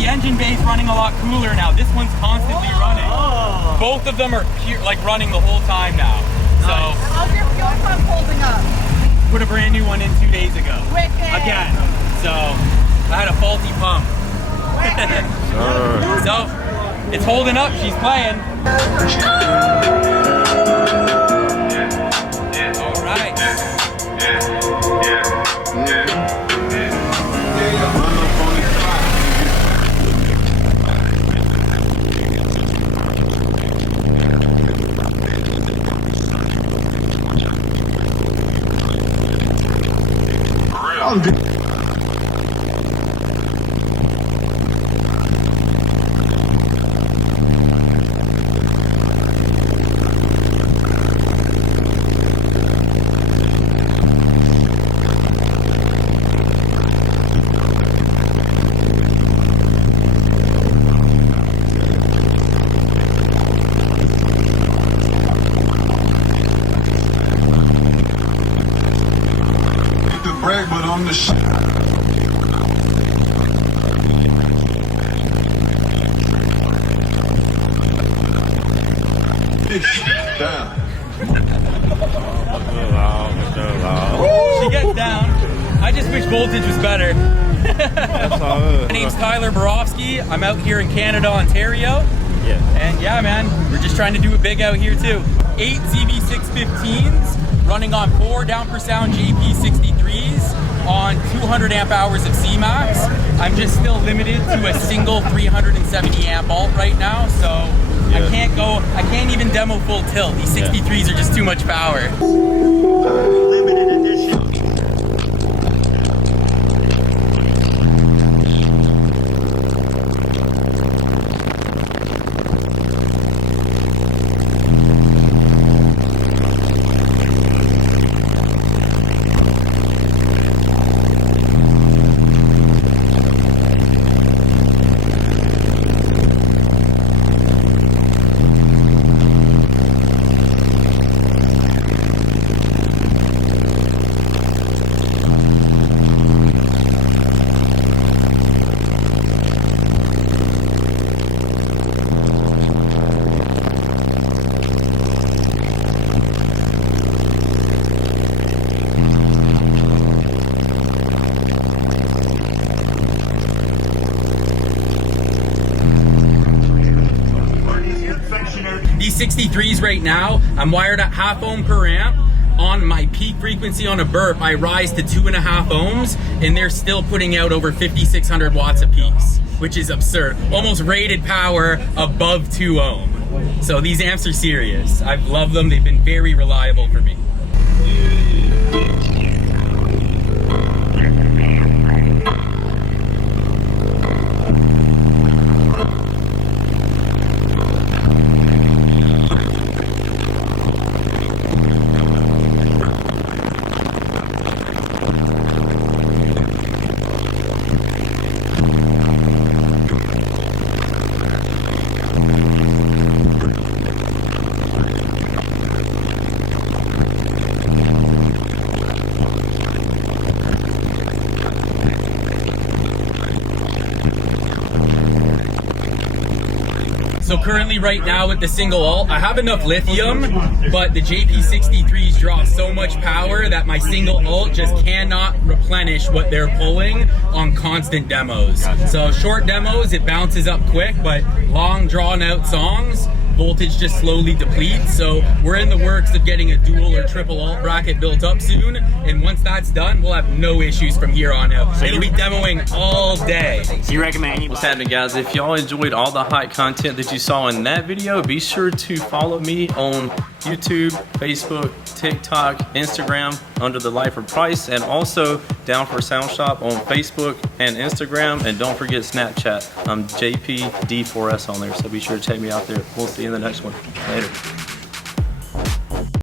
the engine bay's running a lot cooler now. This one's constantly running. Both of them are here, like running the whole time now. So how's your fuel pump holding up? put a brand new one in 2 days ago. Wicked. Again. So I had a faulty pump. So it's holding up. She's playing. All right. But on the shit. Down. She gets down. I just wish voltage was better. My name's Tyler Berofsky. I'm out here in Canada, Ontario. Yeah. And yeah, man, we're just trying to do it big out here too. 8 ZV6 running on 4 Down4sound JP63s on 200 amp hours of CMAX. I'm just still limited to a single 370 amp alt right now, so I can't even demo full tilt. These 63s are just too much power. Limited edition. These 63s right now, I'm wired at 0.5 ohm per amp. On my peak frequency on a burp, I rise to 2.5 ohms, and they're still putting out over 5,600 watts a piece, which is absurd. Almost rated power above 2 ohm. So these amps are serious. I've loved them. They've been very reliable for me. So currently right now with the single alt, I have enough lithium, but the JP63s draw so much power that my single alt just cannot replenish what they're pulling on constant demos. So short demos, it bounces up quick, but long drawn out songs, voltage just slowly depletes. So we're in the works of getting a dual or triple alt bracket built up soon, and once that's done, we'll have no issues from here on out. So it'll be demoing all day. So you recommend what's happening, guys? If y'all enjoyed all the hot content that you saw in that video, be sure to follow me on YouTube, Facebook, TikTok, Instagram under the Lifer Price, and also Down4sound Shop on Facebook and Instagram, and don't forget Snapchat. I'm JP4S on there, so be sure to check me out there. We'll see you in the next one. Later.